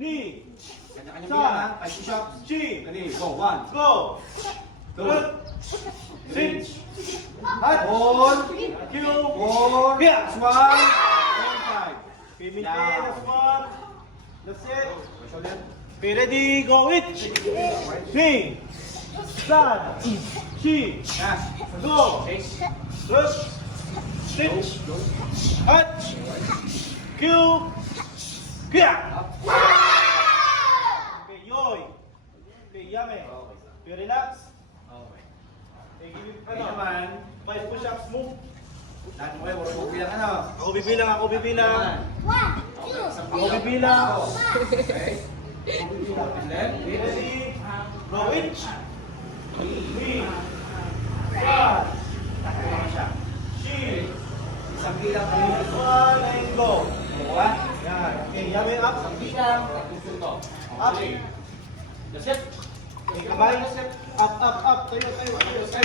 Knee. Kanya-kanya bilang ha. 5 push-ups. Chi. Dali, go. 1. Go. Good. Sit. Hot. Hold. Q. 4. Yeah. Last one. And 5. Okay, maintain. Last one. That's it. Shoulder. Okay, ready, go it. Knee. Stand. Chi. Yeah. Go. Chase. Good. Sit. Hot. Q. Yeah. Up. Okay, yoy. Okay, yame. Okay, relax. Okay. Okay, give me, Okay naman. 5 push-ups, move. Lahat mo kayo, marunong bilang ano? Ako bibilang, ako bibilang. Isang Ako bibilang. Okay. And then, Okay, ready? Go it. 3. 5. Chi. isang bilang kami. 1 and go. Dalawa. Yan. Okay, yame up. Isang bilang. Tapusin to. Up. Okay. That's it. Okay, kamay. Up, up, up. Tayo, tayo. Tayo.